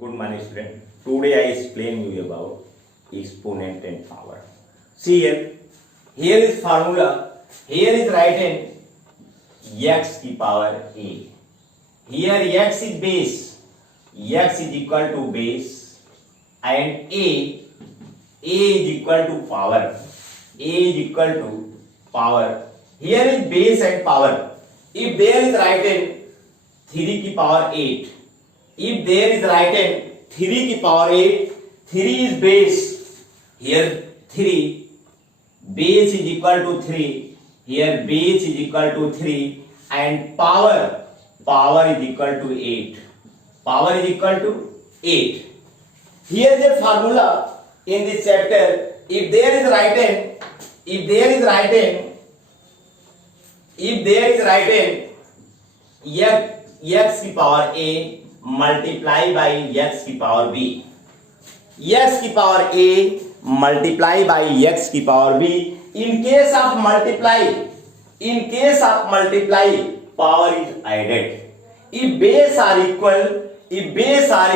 Good morning, student. Today I explain you about exponent and power. See here. Here is formula. Here is written x की power a. Here x is base. X is equal to base and a is equal to power. A is equal to power. Here is base and power. If there is written 3 की power 8. If there is written 3 की power 8, 3 is base. Here 3, base is equal to 3. Here base is equal to 3 and power is equal to 8. Power is equal to 8. Here is a formula in this chapter. If there is written x की power a multiply by x की power b, x की power a multiply by x की power b. In case of multiply, power is added. If base are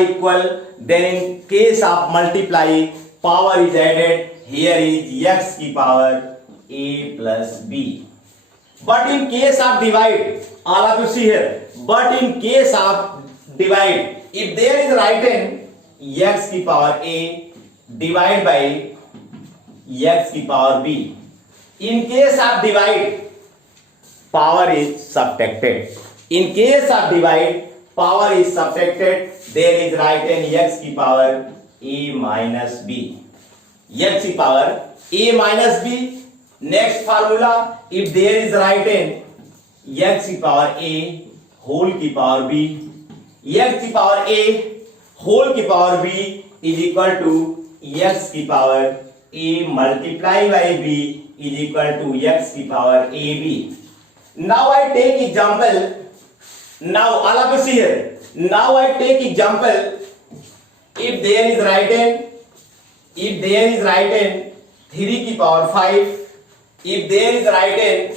equal, then in case of multiply, power is added. Here is x की power a plus b. But in case of divide, all of you see here. But in case of divide, if there is written x की power a divide by x की power b. In case of divide, power is subtracted. In case of divide, power is subtracted. There is written x की power a minus b. X की power a minus b. Next formula, if there is written x की power a whole की power b, x की power a whole की power b is equal to x की power a multiply by b is equal to x की power ab. Now I take example. Now all of you see here. Now I take example. If there is written 3 की power 5. If there is written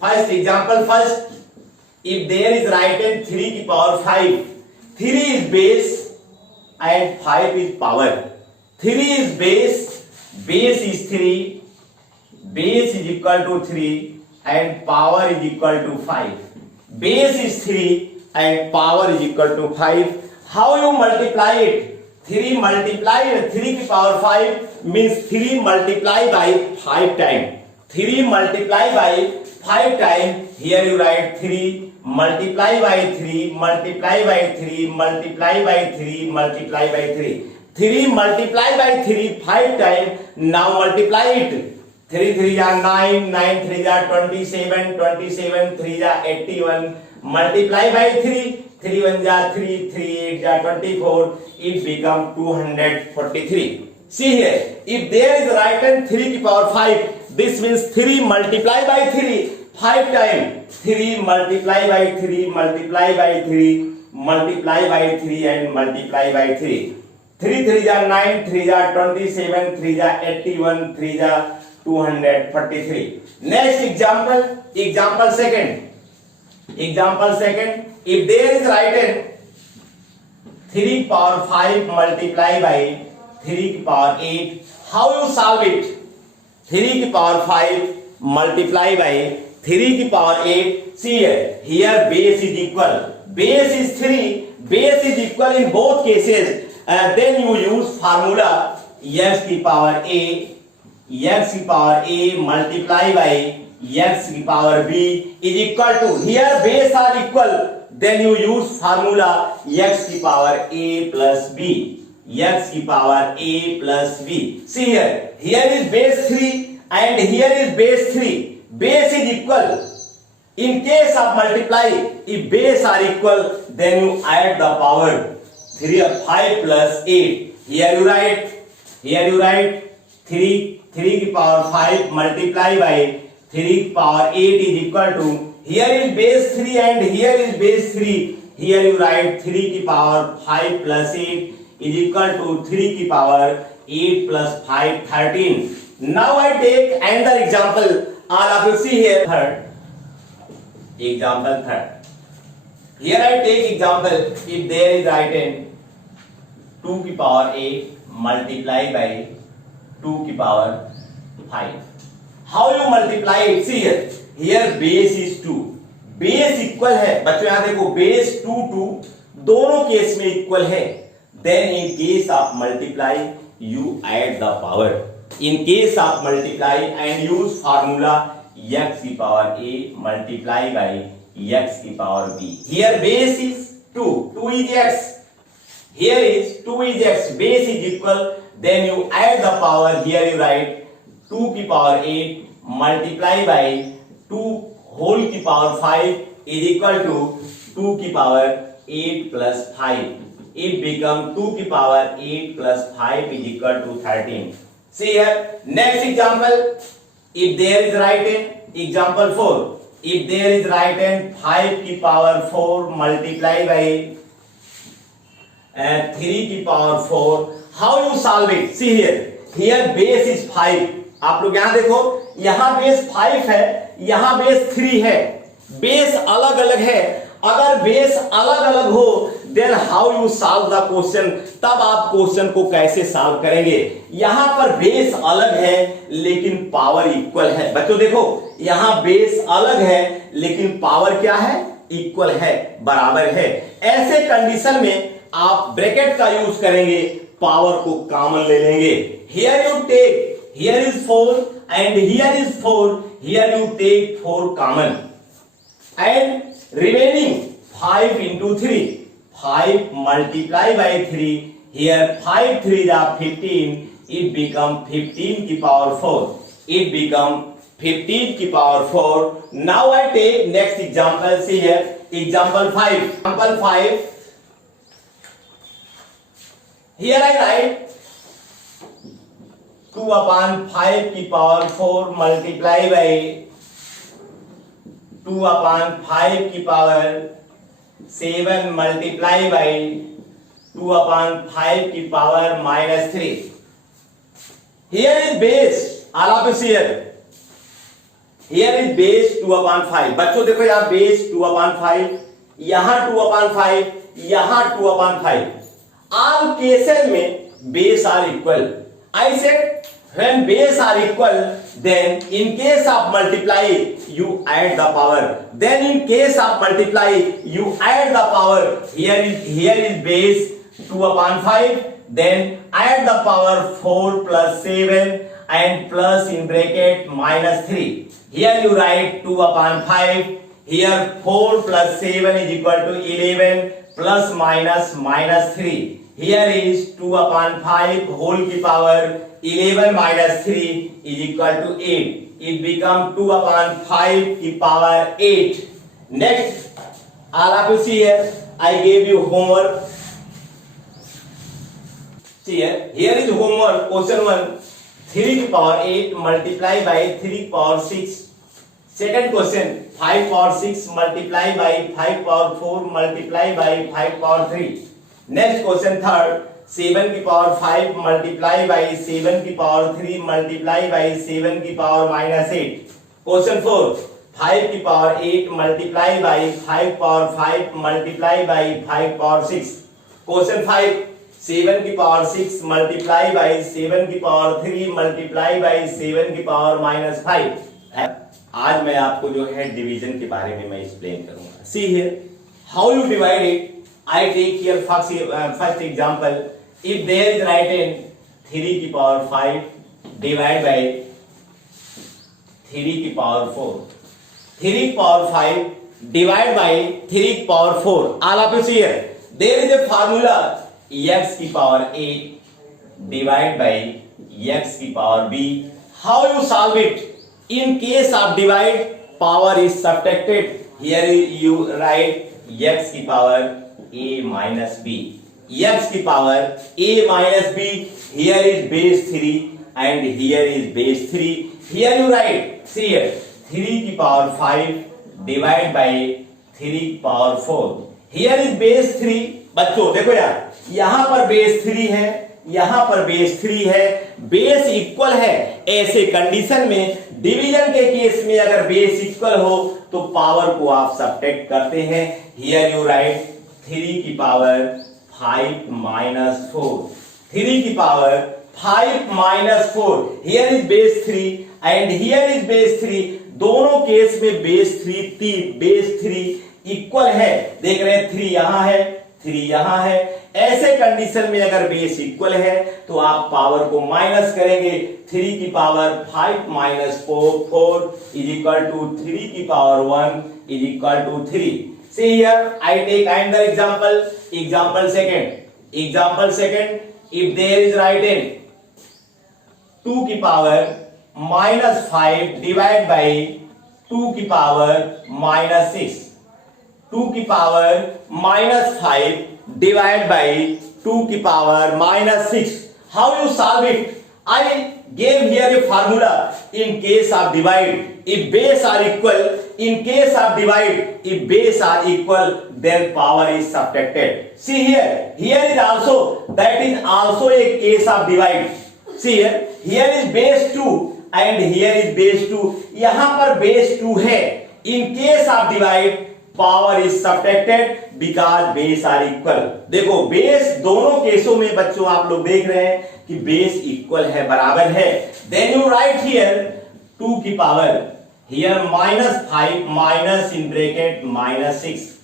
first example first. If there is written 3 की power 5. 3 is base and 5 is power. 3 is base is 3, base is equal to 3 and power is equal to 5. Base is 3 and power is equal to 5. How you multiply it? 3 multiply 3 की power 5 means 3 multiply by 5 time. 3 multiply by 5 time. Here you write 3 multiply by 3 multiply by 3 multiply by 3 multiply by 3. 3 multiply by 3 5 time. Now multiply it. 3 3 are 9, 9 3 are 27, 27 3 are 81. Multiply by 3, 3 1 are 3, 3 8 are 24. It become 243. See here, if there is written 3 की power 5, this means 3 multiply by 3 5 time. 3 multiply by 3 multiply by 3 multiply by 3 and multiply by 3. 3 3 are 9, 3 are 27, 3 are 81, 3 are 243. Next example second. If there is written 3 power 5 multiply by 3 की power 8, how you solve it? 3 की power 5 multiply by 3 की power 8. See here base is equal. Base is 3. Base is equal in both cases. Then you use formula x की power a multiply by x की power b is equal to, here base are equal. Then you use formula x की power a plus b. X की power a plus b. See here is base 3 and here is base 3. Base is equal. In case of multiply, if base are equal, then you add the power. 5 plus 8. Here you write 3 की power 5 multiply by 3 की power 8 is equal to, here is base 3 and here is base 3. Here you write 3 की power 5 plus 8 is equal to 3 की power 8 plus 5 13. Now I take another example. All of you see here third. Example third. Here I take example, if there is written 2 की power 8 multiply by 2 की power 5. How you multiply it? See here. Here base is 2. Base equal है बच्चों, यहां देखो base 2 दोनों case में equal है. Then in case of multiply you add the power. In case of multiply and use formula x की power a multiply by x की power b. Here base is 2 is x. Here is 2 is x. Base is equal. Then you add the power. Here you write 2 की power 8 multiply by 2 whole की power 5 is equal to 2 की power 8 plus 5. It become 2 की power 8 plus 5 is equal to 13. See here. Next example. If there is right hand, example 4. If there is right hand 5 की power 4 multiply by 3 की power 4. How you solve it? See here. Here base is 5. आप लोग यहां देखो, यहां base 5 है, यहां base 3 है. बेस अलग अलग है. अगर बेस अलग अलग हो then how you solve the question. तब आप क्वेश्चन को कैसे सॉल्व करेंगे. यहां पर बेस अलग है लेकिन पावर इक्वल है. बच्चों देखो, यहां बेस अलग है लेकिन पावर क्या है? इक्वल है, बराबर है. ऐसे कंडीशन में आप ब्रैकेट का यूज करेंगे, पावर को कॉमन ले लेंगे. Here you take, here is 4 and here is 4. Here you take 4 common and remaining 5 into 3. 5 multiply by 3. Here 5 3 are 15. It become 15 की power 4. It become 15 की power 4. Now I take next example. See here. Example 5. Example 5. Here I write 2 upon 5 की power 4 multiply by 2 upon 5 की power 7 multiply by 2 upon 5 की power -3. Here is base. All of you see here. Here is base 2 upon 5. बच्चों देखो यहाँ base 2 upon 5, यहाँ 2 upon 5, यहाँ 2 upon 5. All cases में base are equal. I said when base are equal, then in case of multiply you add the power. Then in case of multiply you add the power. Here is base 2 upon 5. Then add the power 4 plus 7 and plus in bracket -3. Here you write 2 upon 5. Here 4 plus 7 is equal to 11 plus minus -3. Here is 2 upon 5 whole की power 11 minus 3 is equal to 8. It become 2 upon 5 की power 8. Next, all of you see here. I gave you homework. See here. Here is homework. Question 1. 3 की power 8 multiply by 3 की power 6. Second question. 5 power 6 multiply by 5 power 4 multiply by 5 power 3. Next question third. 7 की power 5 multiply by 7 की power 3 multiply by 7 की power -8. Question 4. 5 की power 8 multiply by 5 power 5 multiply by 5 power 6. Question 5. 7 की power 6 multiply by 7 की power 3 multiply by 7 की power -5. आज मैं आपको जो है डिवीजन के बारे में मैं एक्सप्लेन करूंगा. See here how you divide it. I take here first example. If there is right hand 3 की पावर 5 divide by 3 की पावर 4. 3 की पावर 5 divide by 3 की power 4. All of you see here. There is a formula x की power 8 divide by x की power b. How you solve it? In case of divide, power is subtracted. Here you write x की power a minus b. x की power a minus b. Here is base 3 and here is base 3. Here you write, see here, 3 की power 5 divide by 3 की power 4. Here is base 3. बच्चों देखो यार, यहां पर base 3 है, यहां पर बेस 3 है, बेस इक्वल है. ऐसे कंडीशन में डिवीजन के केस में अगर बेस इक्वल हो तो पावर को आप सब्ट्रैक्ट करते हैं. हियर यू राइट 3 की पावर 5 minus 4. 3 की power 5 minus 4. Here is base 3 and here is base 3. दोनों केस में बेस 3 इक्वल है. देख रहे हैं 3 यहां है, 3 यहां है. ऐसे कंडीशन में अगर बेस इक्वल है तो आप पावर को माइनस करेंगे. 3 की power 5 minus 4 is equal to 3 की power 1 is equal to 3. See here, I take another example. Example second. If there is right hand 2 की पावर minus 5 divided by 2 की पावर minus 6. 2 की पावर minus 5 divided by 2 की power minus 6. How you solve it? I gave here a formula in case of divide. If base are equal, in case of divide, if base are equal, then power is subtracted. See here is also, that is also a case of divide. See here is base 2 and here is base 2. यहां पर base 2 है. In case of divide, power is subtracted because base are equal. देखो base दोनों केसों में बच्चों आप लोग देख रहे हैं कि बेस इक्वल है, बराबर है. Then you write here 2 की power, here minus 5 minus in bracket minus 6.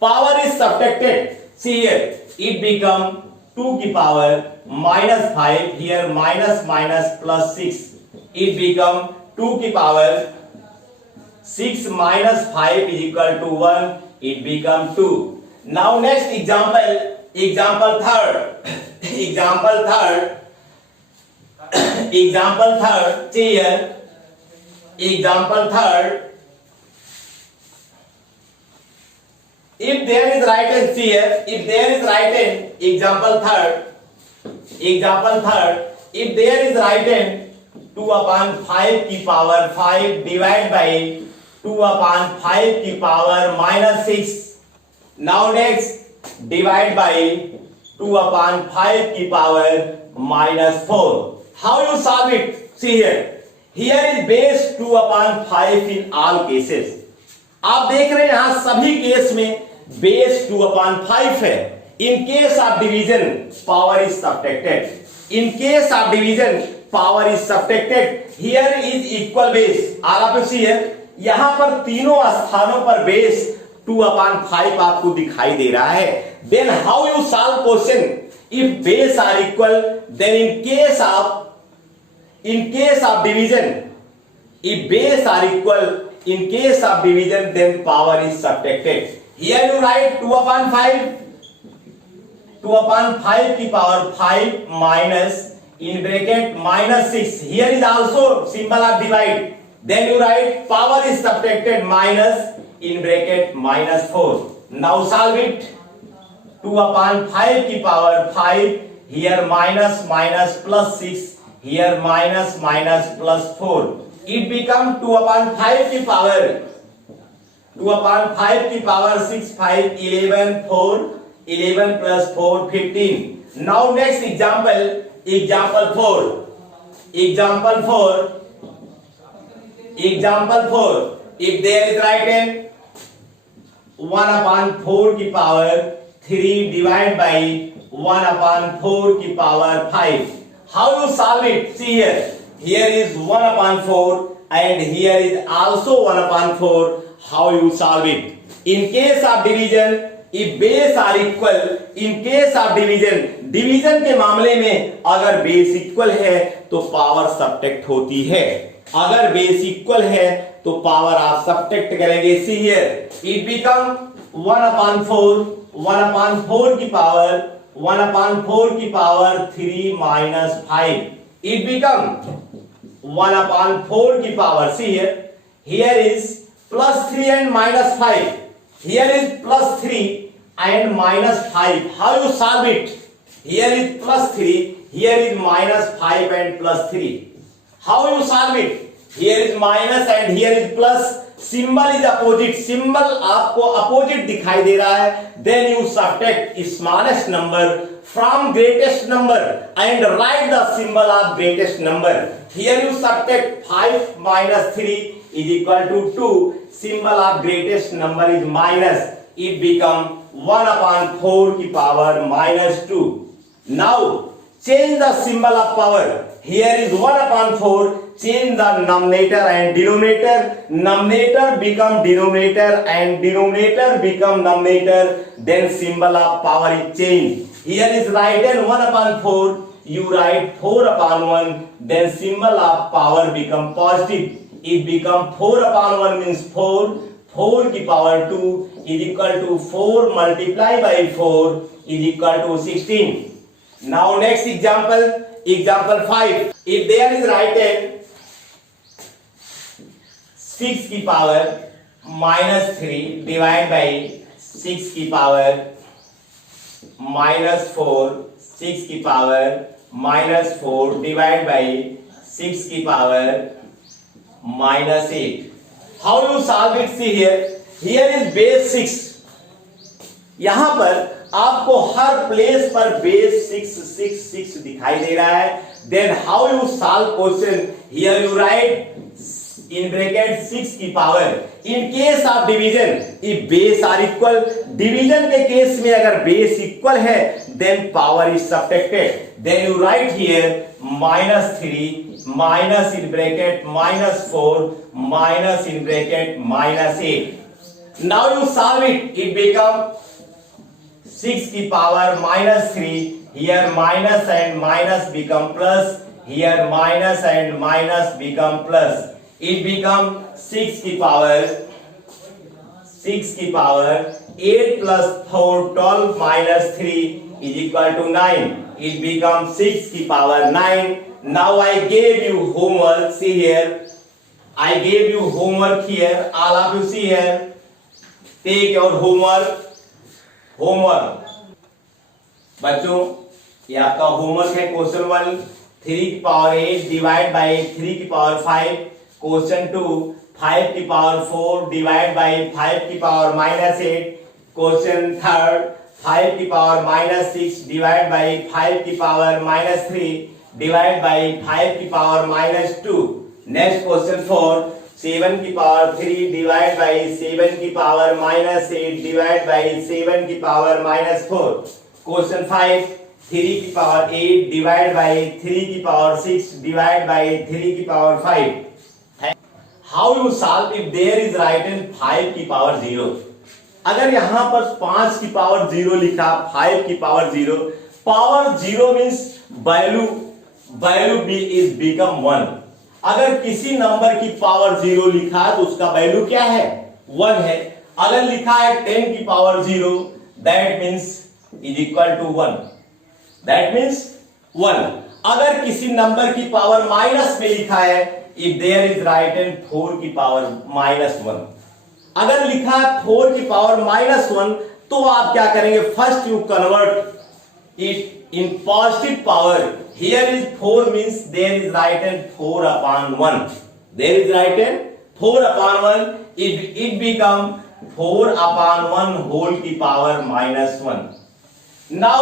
Power is subtracted. See here, it become 2 की power minus 5, here minus plus 6. It become 2 की power 6 minus 5 is equal to 1. It become 2. Now next example third. See here. Example third. If there is right hand, see here. If there is right hand, example third. If there is right hand 2 upon 5 की power 5 divided by 2 upon 5 की power minus 6. Now next divide by 2 upon 5 की power minus 4. How you solve it? See here. Here is base 2 upon 5 in all cases. आप देख रहे हैं यहां सभी case में बेस 2 upon 5 है. In case of division, power is subtracted. In case of division, power is subtracted. Here is equal base. All of you see here. यहां पर तीनों स्थानों पर बेस 2 upon 5 आपको दिखाई दे रहा है. Then how you solve question? If base are equal, then in case of division, if base are equal, in case of division, then power is subtracted. Here you write 2 upon 5. 2 upon 5 की power 5 minus in bracket minus 6. Here is also symbol of divide. Then you write power is subtracted minus in bracket minus 4. Now solve it. 2 upon 5 की power 5. Here minus plus 6. Here minus plus 4. It become 2 upon 5 की power 2 upon 5 की power 6 5 11 4 11 plus 4 15. Now next example 4. Example 4. If there is right hand 1 upon 4 की power 3 divided by 1 upon 4 की power 5. How you solve it? See here. Here is 1 upon 4 and here is also 1 upon 4. How you solve it? In case of division, if base are equal, in case of division के मामले में अगर base equal है तो power subtract होती है. अगर base equal है तो पावर आप सब्ट्रैक्ट करेंगे. See here, it become 1 upon 4 की पावर 1 upon 4 की power 3 minus 5. It become 1 upon 4 की power. See here, here is plus 3 and minus 5. Here is plus 3 and minus 5. How you solve it? Here is plus 3, here is minus 5 and plus 3. How you solve it? Here is minus and here is plus. Symbol is opposite. Symbol आपको opposite दिखाई दे रहा है. Then you subtract smallest number from greatest number and write the symbol of greatest number. Here you subtract 5 minus 3 is equal to 2. Symbol of greatest number is minus. it become 1 upon 4 की power minus 2. Now change the symbol of power. Here is 1 upon 4. Change the numerator and denominator. Numerator become denominator and denominator become numerator. Then symbol of power is changed. Here is written 1 upon 4. You write 4 upon 1. Then symbol of power become positive. It become 4 upon 1 means 4. 4 की power 2 is equal to 4 multiplied by 4 is equal to 16. Now next example, example 5. If there is written 6 की power minus 3 divided by 6 की power minus 4, 6 की power minus 4 divided by 6 की power minus 8. How you solve it? See here. Here is base 6. यहां पर आपको हर place पर base 6 दिखाई दे रहा है. Then how you solve question? Here you write in bracket 6 की power. In case of division, if base are equal, division के case में अगर base equal है, then power is subtracted. Then you write here minus 3 minus in bracket minus 4 minus in bracket minus 8. Now you solve it. It become 6 की power minus 3. Here minus and minus become plus. Here minus and minus become plus. It become 6 की power 8 plus 4 12 minus 3 is equal to 9. It becomes 6 की power 9. Now I gave you homework. See here. I gave you homework here. All of you see here. Take your homework. बच्चों ये आपका homework है. Question 1 3 की power 8 divide by 3 की power 5. Question 2 5 की power 4 divide by 5 की power minus 8. Question 3 5 की power minus 6 divide by 5 की पावर माइनस 3 डिवाइड बाय 5 की पावर माइनस 2. नेक्स्ट क्वेश्चन 4 7 की पावर 3 डिवाइड बाय 7 की पावर माइनस 8 डिवाइड बाय 7 की पावर माइनस 4. क्वेश्चन 5 3 की पावर 8 डिवाइड बाय 3 की power 6 divide by 3 की power 5. How you solve if there is written 5 की power 0? अगर यहां पर 5 की पावर 0 लिखा 5 की power 0, power 0 means value is become 1. अगर किसी नंबर की पावर 0 लिखा तो उसका वैल्यू क्या है? 1 है. अगर लिखा है 10 की power 0, that means is equal to 1. That means 1. अगर किसी नंबर की पावर माइनस में लिखा है, if there is written 4 की पावर minus 1. अगर लिखा है 4 की पावर minus 1, तो आप क्या करेंगे? First you convert it in positive power. Here is 4 means there is written 4 upon 1. There is written 4 upon 1. It become 4 upon 1 whole की power minus 1. Now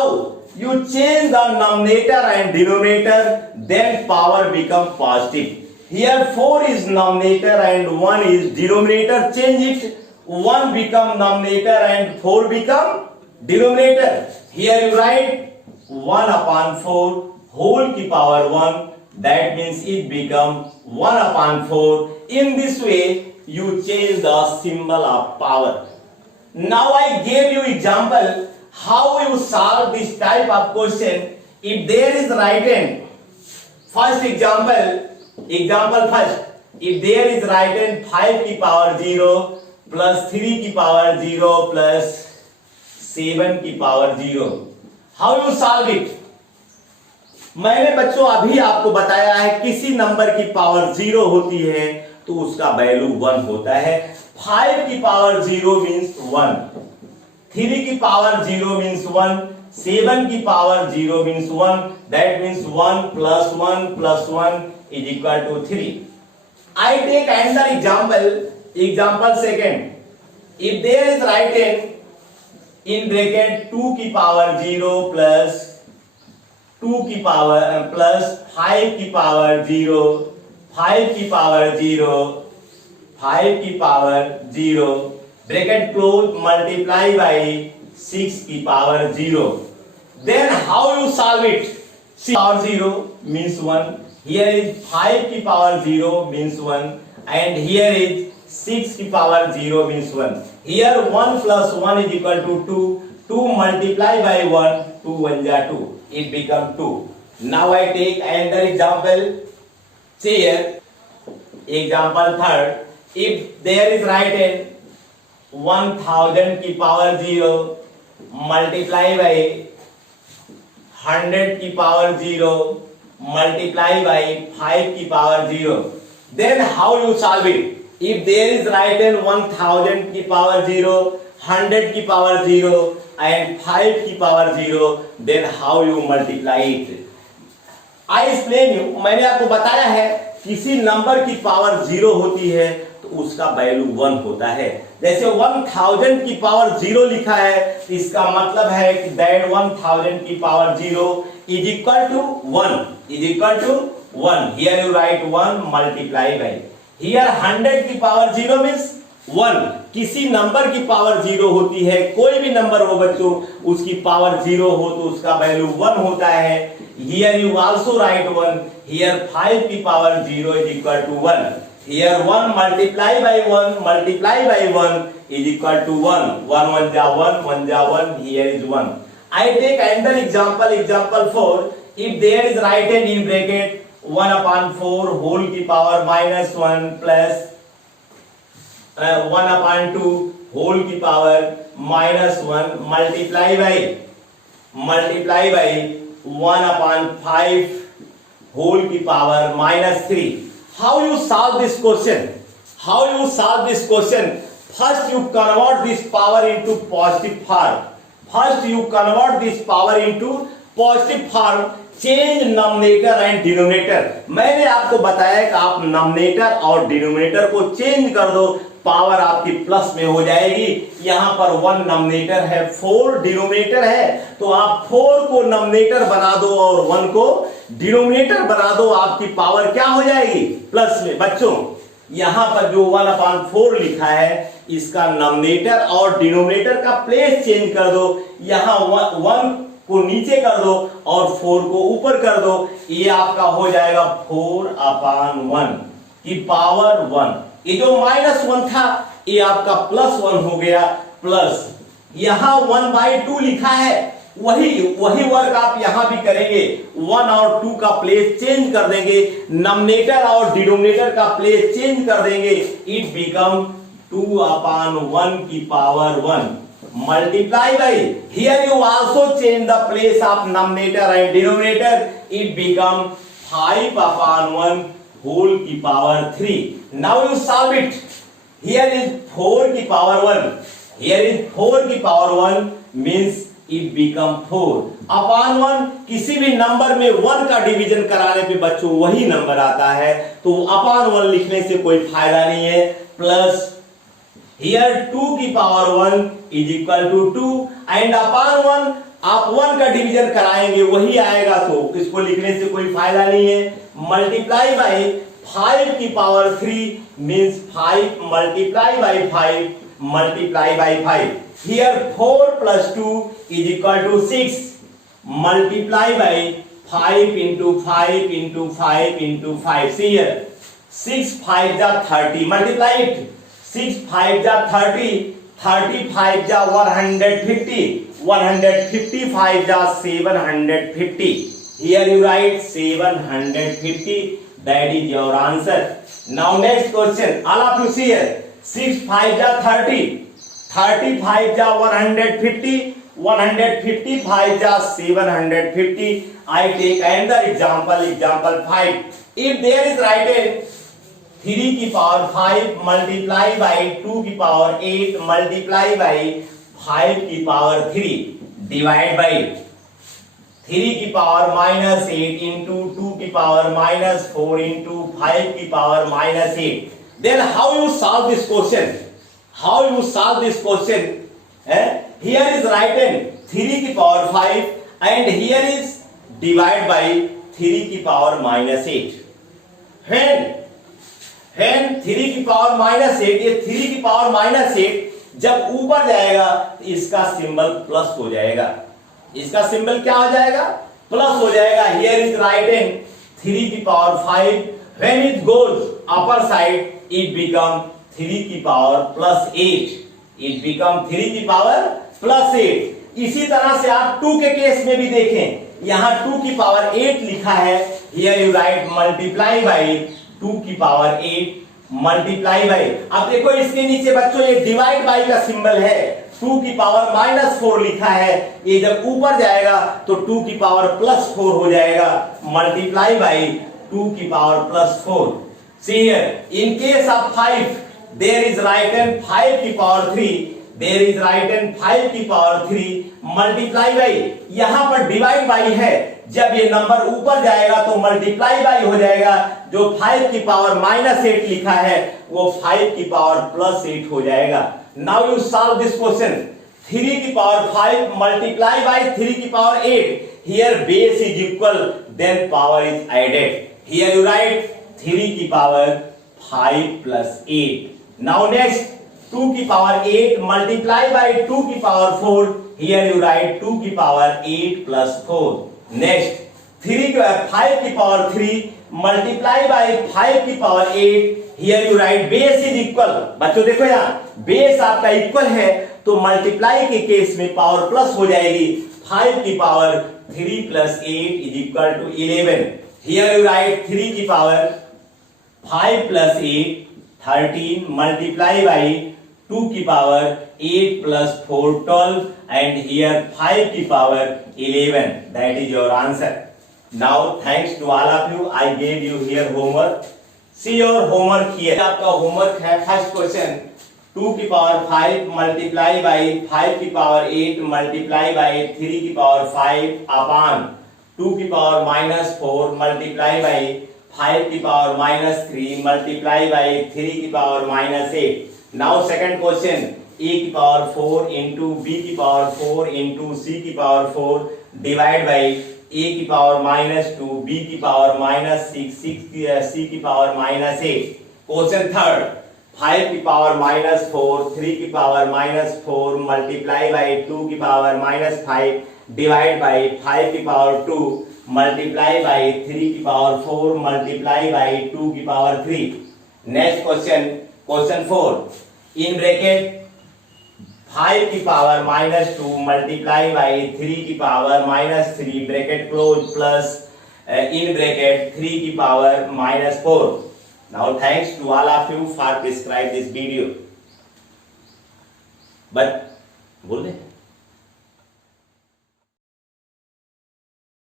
you change the numerator and denominator, then power become positive. Here 4 is numerator and 1 is denominator. Change it. 1 become numerator and 4 become denominator. Here you write 1 upon 4 whole की power 1. That means it become 1 upon 4. In this way you change the symbol of power. Now I gave you example how you solve this type of question. If there is written first example first. If there is written 5 की power 0 plus 3 की power 0 plus 7 की power 0. How you solve it? मैंने बच्चों अभी आपको बताया है किसी नंबर की पावर 0 होती है तो उसका वैल्यू 1 होता है. 5 की पावर 0 मींस 1. 3 की पावर 0 मींस 1. 7 की power 0 means 1. That means 1 plus 1 plus 1 is equal to 3. I take another example second. If there is written in bracket 2 की पावर 0 plus 2 की पावर प्लस 5 की पावर 0, 5 की पावर 0, 5 की power 0, bracket close, multiply by 6 की power 0. Then how you solve it? 6 power 0 means 1. Here is 5 की power 0 means 1. And here is 6 की power 0 means 1. Here 1 plus 1 is equal to 2. 2 multiply by 1, 2 1 ja 2. It become 2. Now I take another example. See here. Example third. If there is right hand 1000 की power 0 multiply by 100 की power 0 multiply by 5 की power 0, then how you solve it? If there is right hand 1000 की power 0, 100 की power 0 and 5 की power 0, then how you multiply it? I explain you. मैंने आपको बताया है किसी नंबर की पावर 0 होती है तो उसका वैल्यू 1 होता है। जैसे 1000 की पावर 0 लिखा है तो इसका मतलब है कि दैट 1000 की power 0 is equal to 1, is equal to 1. Here you write 1 multiply by. Here 100 की पावर 0 means 1. किसी नंबर की पावर 0 होती है, कोई भी नंबर हो बच्चों, उसकी पावर 0 हो तो उसका वैल्यू 1 होता है। Here you also write 1. Here 5 की power 0 is equal to 1. Here 1 multiply by 1 multiply by 1 is equal to 1. 1 1 ja 1, 1 ja 1. Here is 1. I take another example. Example 4. If there is right hand in bracket 1 upon 4 whole की power minus 1 plus 1 upon 2 whole की power minus 1 multiply by 1 upon 5 whole की power minus 3. How you solve this question? How you solve this question? First you convert this power into positive form. First you convert this power into positive form. Change numerator and denominator. मैंने आपको बताया कि आप numerator और denominator को change कर दो, power आपकी प्लस में हो जाएगी। यहाँ पर 1 नॉमिनेटर है, 4 डिनोमिनेटर है, तो आप 4 को नॉमिनेटर बना दो और 1 को डिनोमिनेटर बना दो, आपकी पावर क्या हो जाएगी? प्लस में। बच्चों यहाँ पर जो 1/4 लिखा है इसका नॉमिनेटर और डिनोमिनेटर का प्लेस चेंज कर दो, यहाँ 1 को नीचे कर दो और 4 को ऊपर कर दो, ये आपका हो जाएगा 4/1 की पावर 1। ये जो -1 था ये आपका +1 हो गया, प्लस यहाँ 1/2 लिखा है, वही वर्क आप यहां भी करेंगे। 1 और 2 का प्लेस चेंज कर देंगे, नॉमिनेटर और डिनोमिनेटर का प्लेस चेंज कर देंगे, इट बिकम 2/1 की power 1 multiply by, here you also change the place of nominator and denominator, it become 5/1 whole की power 3. Now you solve it. Here is 4 की power 1, here is 4 की power 1 means it become 4/1. किसी भी number में 1 का division कराने पे बच्चों वही नंबर आता है, तो /1 लिखने से कोई फायदा नहीं है. प्लस हियर 2 की power 1 is equal to 2 and /1 आप 1 का डिवीजन कराएंगे वही आएगा, तो इसको लिखने से कोई फायदा नहीं है. मल्टीप्लाई बाई 5 की power 3 means 5 multiply by 5 multiply by 5. Here 4 plus 2 is equal to 6. Multiply by 5 into 5 into 5 into 5. See here. 6 5 ja 30. Multiply it. 6 5 ja 30. 35 ja 150. 155 ja 750. Here you write 750. That is your answer. Now next question. All of you see here. 6 5 ja 30. 35 ja 150, 155 ja 750. I take another example, example 5. If there is right hand 3 की power 5 multiply by 2 की power 8 multiply by 5 की power 3 divide by 3 की power -8 into 2 की power -4 into 5 की power -8. Then how you solve this question? How you solve this question? Here is right hand 3 की power 5 and here is divide by 3 की power -8. When 3 की power -8, ये 3 की power -8 जब ऊपर जाएगा तो इसका सिंबल प्लस हो जाएगा, इसका सिंबल क्या हो जाएगा, प्लस हो जाएगा। हियर इज राइटिंग 3 की power 5, when it goes upper side it become 3 की पावर प्लस 8, इट बिकम 3 की पावर प्लस 8। इसी तरह से आप 2 के केस में भी देखें, यहां 2 की पावर 8 लिखा है, here you right multiply by 2 की पावर 8 मल्टीप्लाई बाई। अब देखो इसके नीचे बच्चों ये डिवाइड बाई का सिंबल है, 2 की पावर -4 लिखा है, ये जब ऊपर जाएगा तो 2 की पावर +4 हो जाएगा, मल्टीप्लाई बाई 2 की power +4। See here, in case of 5, there is written 5 की पावर 3, there is written 5 की पावर 3 मल्टीप्लाई बाई, यहां पर डिवाइड बाई है, जब ये नंबर ऊपर जाएगा तो मल्टीप्लाई बाई हो जाएगा, जो 5 की पावर -8 लिखा है वो 5 की पावर +8 हो जाएगा। Now you solve this question, 3 की पावर 5 मल्टीप्लाई बाई 3 की power 8, here base is equal then power is added, here you write 3 की पावर 5 + 8। नाउ नेक्स्ट 2 की पावर 8 मल्टीप्लाई बाई 2 की पावर 4, हियर यू राइट 2 की power 8 + 4। Next 5 की power 3 multiply by 5 की power 8, here you right base is equal. बच्चों देखो यहाँ base आपका इक्वल है तो मल्टीप्लाई के केस में पावर प्लस हो जाएगी, 5 की power 3 + 8 is equal to 11, here you write 3 की पावर 5 + 8 13 मल्टीप्लाई बाई 2 की पावर 8 + 4 12 and here 5 की power 11, that is your answer. Now thanks to all of you, I gave you here homework. See your homework here. आपका homework है first question, 2 की power 5 multiply by 5 की power 8 multiply by 3 की power 5 upon 2 की power -4 multiply by 5 की power -3 multiply by 3 की power -8। Now second question, a की power 4 into b की पावर 4 इंटू c की पावर 4 डिवाइड बाई a की पावर -2 b की पावर -6 c की पावर -8। क्वेश्चन थर्ड, 5 की पावर -4 3 की पावर -4 मल्टीप्लाई बाई 2 की पावर -5 डिवाइड बाई 5 की पावर 2 मल्टीप्लाई बाई 3 की पावर 4 मल्टीप्लाई बाई 2 की power 3। Next question, question 4, in bracket 5 की पावर -2 मल्टीप्लाई बाई 3 की power -3 bracket close plus in bracket 3 की power -4। Now thanks to all of you for prescribe this video. But बोल दे